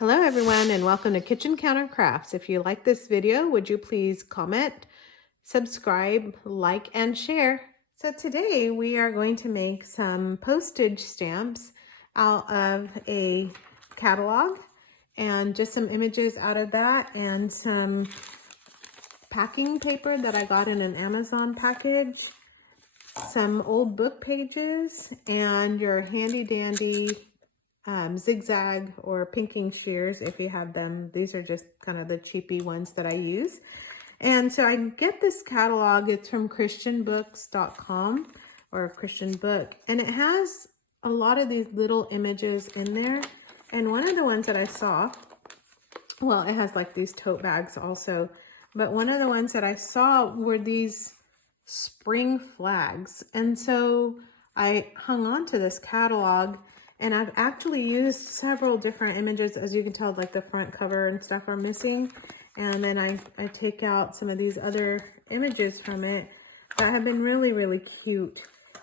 Hello everyone and welcome to Kitchen Counter Crafts. If you like this video, would you please comment, subscribe, like, and share. So today we are going to make some postage stamps out of a catalog and just some images out of that and some packing paper that I got in an Amazon package, some old book pages, and your handy dandy zigzag or pinking shears if you have them. These are just kind of the cheapy ones that I use. And so I get this catalog. It's from christianbooks.com or Christian Book, and it has a lot of these little images in there. And one of the ones that I saw, well, it has like these tote bags also, but one of the ones that I saw were these spring flags. And so I hung on to this catalog, and I've actually used several different images. As you can tell, like the front cover and stuff are missing. And then I take out some of these other images from it that have been really, really cute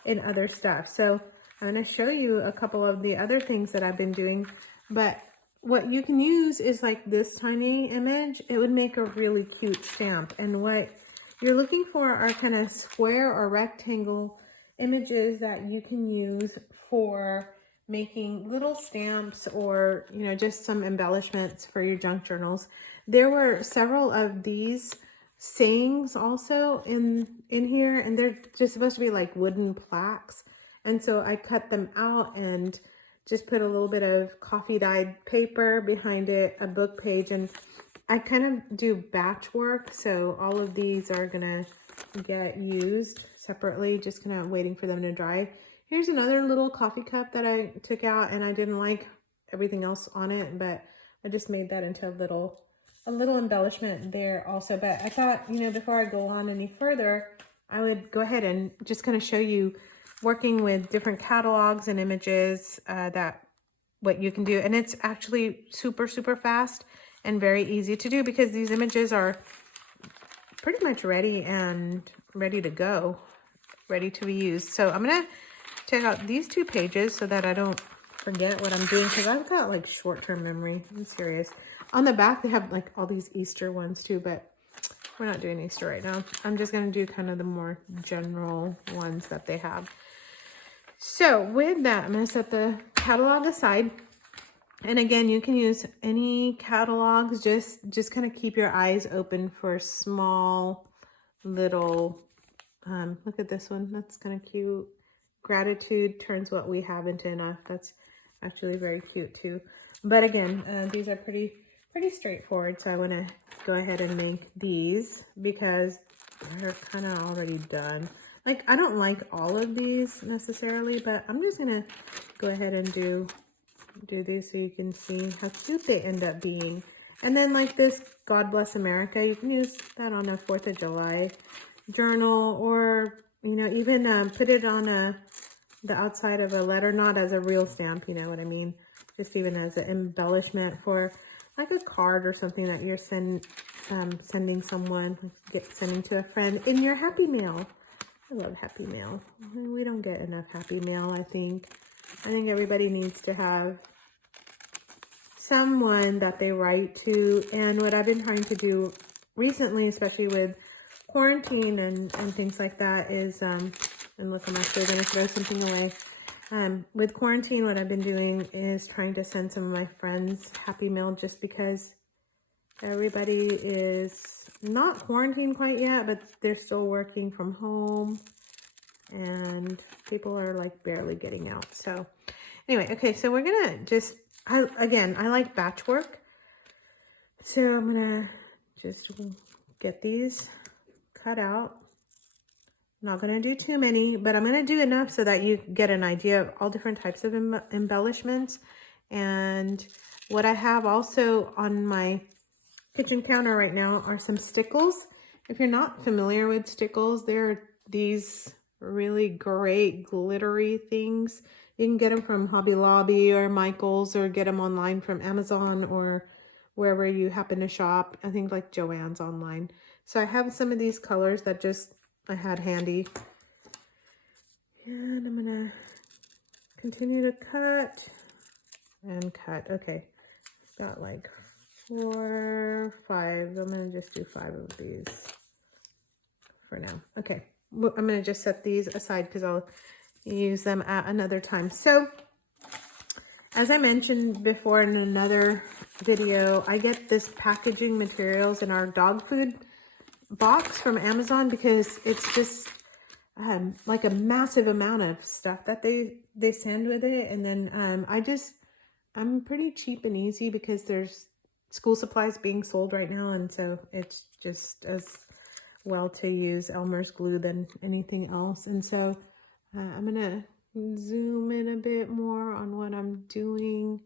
in other stuff. So I'm going to show you a couple of the other things that I've been doing. But what you can use is like this tiny image. It would make a really cute stamp. And what you're looking for are kind of square or rectangle images that you can use for making little stamps or, you know, just some embellishments for your junk journals. There were several of these sayings also in here, and they're just supposed to be like wooden plaques. And so I cut them out and just put a little bit of coffee dyed paper behind it, a book page, and I kind of do batch work. So all of these are gonna get used separately, just kind of waiting for them to dry. Here's another little coffee cup that I took out, and I didn't like everything else on it, but I just made that into a little embellishment there also. But I thought, you know, before I go on any further, I would go ahead and just kind of show you working with different catalogs and images, that what you can do. And it's actually super, super fast and very easy to do because these images are pretty much ready to go, ready to be used. So I'm gonna check out these two pages so that I don't forget what I'm doing, because I've got like short-term memory. I'm serious. On the back, they have like all these Easter ones too, but we're not doing Easter right now. I'm just going to do kind of the more general ones that they have. So with that, I'm going to set the catalog aside. And again, you can use any catalogs. Just kind of keep your eyes open for small little, look at this one. That's kind of cute. Gratitude turns what we have into enough. That's actually very cute too. But again, these are pretty straightforward. So I want to go ahead and make these because they're kind of already done. Like, I don't like all of these necessarily, but I'm just gonna go ahead and do these so you can see how cute they end up being. And then like this God Bless America, you can use that on a 4th of July journal, or, you know, even put it on the outside of a letter, not as a real stamp, you know what I mean? Just even as an embellishment for like a card or something that you're sending someone, sending to a friend in your Happy Mail. I love Happy Mail. We don't get enough Happy Mail, I think. I think everybody needs to have someone that they write to. And what I've been trying to do recently, especially with quarantine and things like that, is and look, I'm actually going to throw something away. With quarantine, what I've been doing is trying to send some of my friends Happy Mail, just because everybody is not quarantined quite yet, but they're still working from home and people are like barely getting out. So anyway, okay, so we're gonna just, I like batch work. So I'm gonna just get these cut out. I'm not going to do too many, but I'm going to do enough so that you get an idea of all different types of embellishments. And what I have also on my kitchen counter right now are some stickles. If you're not familiar with stickles, they're these really great glittery things. You can get them from Hobby Lobby or Michael's, or get them online from Amazon or wherever you happen to shop. I think like Joann's online. So I have some of these colors that just I had handy, and I'm gonna continue to cut and cut. Okay, got like 4, 5. I'm gonna just do 5 of these for now. Okay, well, I'm gonna just set these aside because I'll use them at another time. So as I mentioned before in another video, I get this packaging materials in our dog food box from Amazon because it's just like a massive amount of stuff that they send with it. And then I'm pretty cheap and easy because there's school supplies being sold right now, and so it's just as well to use Elmer's glue than anything else. And so I'm gonna zoom in a bit more on what I'm doing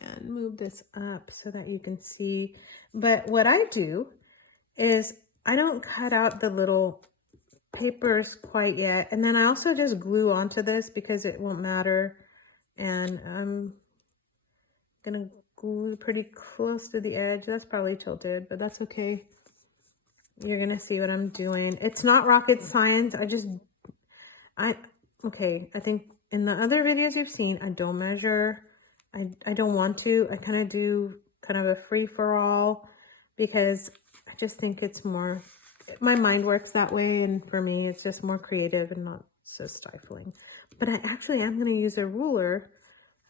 and move this up so that you can see. But what I do is I don't cut out the little papers quite yet, and then I also just glue onto this because it won't matter. And I'm gonna glue pretty close to the edge. That's probably tilted, but that's okay. You're gonna see what I'm doing. It's not rocket science. Okay, I think in the other videos you've seen, I don't measure. I don't want to. I kind of do kind of a free-for-all because I just think it's more, my mind works that way, and for me it's just more creative and not so stifling. But I actually am going to use a ruler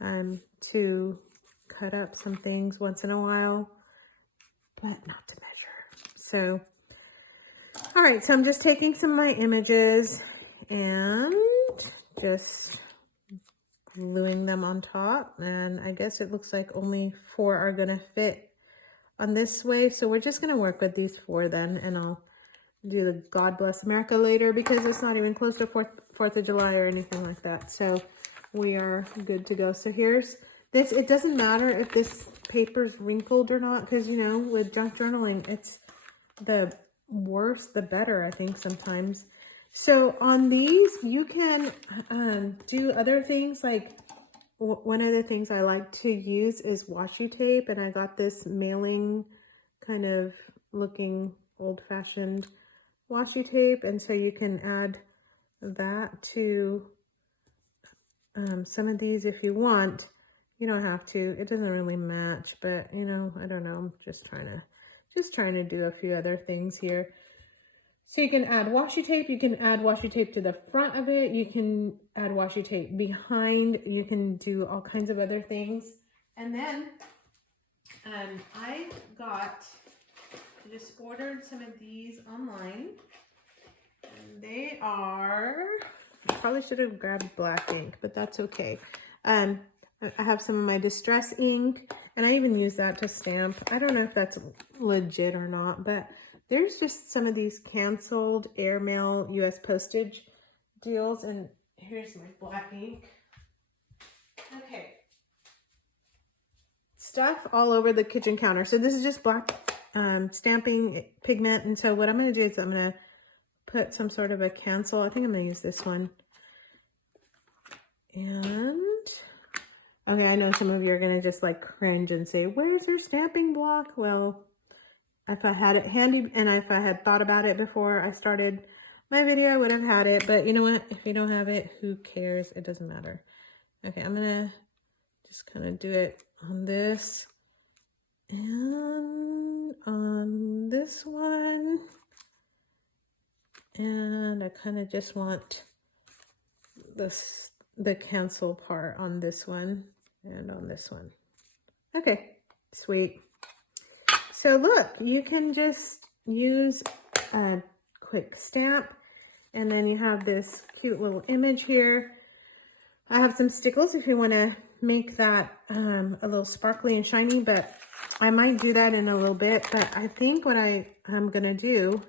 to cut up some things once in a while, but not to measure. So, all right, so I'm just taking some of my images and just gluing them on top, and I guess it looks like only 4 are gonna fit on this way, so we're just gonna work with these 4 then, and I'll do the God Bless America later because it's not even close to 4th of July or anything like that. So we are good to go. So here's this. It doesn't matter if this paper's wrinkled or not, because you know, with junk journaling, it's the worse the better, I think, sometimes. So on these, you can do other things. Like one of the things I like to use is washi tape, and I got this mailing kind of looking old-fashioned washi tape, and so you can add that to some of these if you want. You don't have to. It doesn't really match, but you know, I don't know. I'm just trying to do a few other things here. So you can add washi tape. You can add washi tape to the front of it. You can add washi tape behind. You can do all kinds of other things. And then I just ordered some of these online. And they are, I probably should have grabbed black ink, but that's okay. I have some of my distress ink, and I even use that to stamp. I don't know if that's legit or not, but there's just some of these canceled airmail US postage deals, and here's my black ink. Okay. Stuff all over the kitchen counter. So this is just black stamping pigment, and so what I'm going to do is I'm going to put some sort of a cancel. I think I'm going to use this one. And okay, I know some of you are going to just like cringe and say, where's your stamping block? Well, if I had it handy and if I had thought about it before I started my video, I would have had it. But you know what? If you don't have it, who cares? It doesn't matter. Okay, I'm going to just kind of do it on this and on this one. And I kind of just want the cancel part on this one and on this one. Okay, sweet. So look, you can just use a quick stamp, and then you have this cute little image here. I have some stickles if you want to make that a little sparkly and shiny, but I might do that in a little bit. But I think what I'm going to do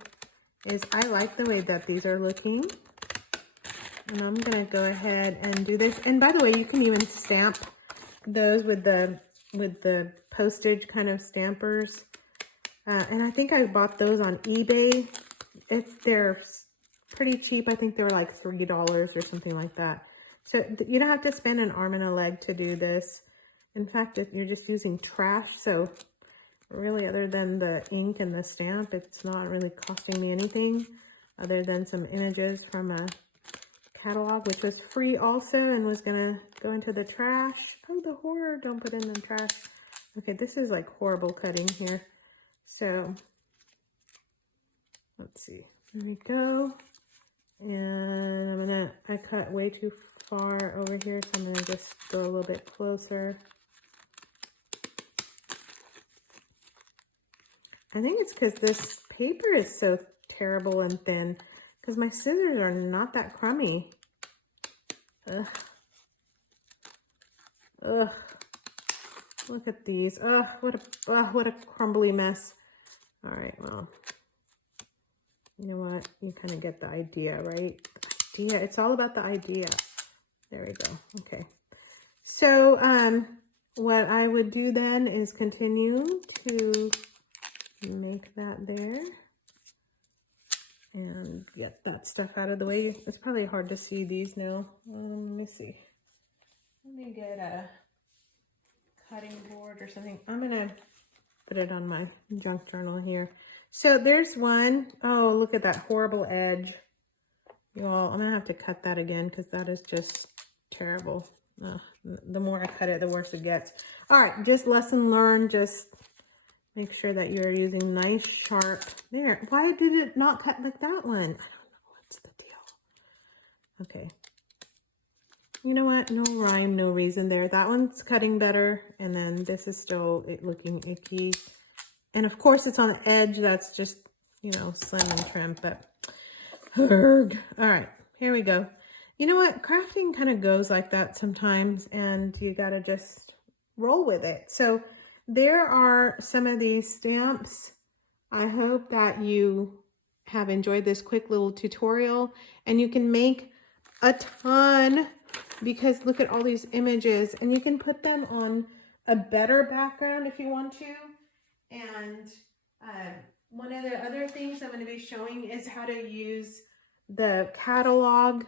is I like the way that these are looking. And I'm going to go ahead and do this. And by the way, you can even stamp those with the postage kind of stampers. And I think I bought those on eBay. They're pretty cheap. I think they were like $3 or something like that. So you don't have to spend an arm and a leg to do this. In fact, you're just using trash. So really, other than the ink and the stamp, it's not really costing me anything other than some images from a catalog, which was free also and was going to go into the trash. Oh, the horror. Don't put it in the trash. Okay, this is like horrible cutting here. So let's see. There we go. And I cut way too far over here, so I'm gonna just go a little bit closer. I think it's because this paper is so terrible and thin, because my scissors are not that crummy. Ugh. Ugh. Look at these. Ugh, what a crumbly mess. All right, well, you know what? You kind of get the idea, right? The idea. It's all about the idea. There we go. Okay. So, what I would do then is continue to make that there and get that stuff out of the way. It's probably hard to see these now. Let me see. Let me get a cutting board or something. I'm gonna put it on my junk journal here. So there's one. Oh, look at that horrible edge. You all, I'm gonna have to cut that again because that is just terrible. The more I cut it, the worse it gets. All right, just lesson learned. Just make sure that you're using nice, sharp. There. Why did it not cut like that one? I don't know. What's the deal? Okay. You know what? No rhyme, no reason there. That one's cutting better. And then this is still looking icky. And of course, it's on the edge. That's just, you know, slim and trim. But, herg. All right. Here we go. You know what? Crafting kind of goes like that sometimes. And you got to just roll with it. So there are some of these stamps. I hope that you have enjoyed this quick little tutorial. And you can make a ton, because look at all these images, and you can put them on a better background if you want to. And one of the other things I'm going to be showing is how to use the catalog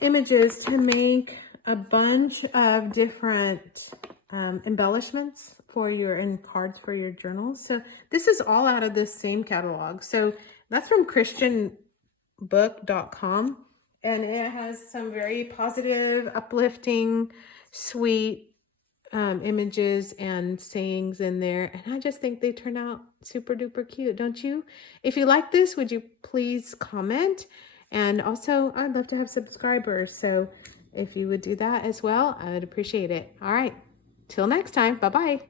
images to make a bunch of different embellishments for your and cards for your journals. So this is all out of this same catalog. So that's from christianbook.com. And it has some very positive, uplifting, sweet images and sayings in there. And I just think they turn out super duper cute, don't you? If you like this, would you please comment? And also, I'd love to have subscribers. So if you would do that as well, I would appreciate it. All right. Till next time. Bye-bye.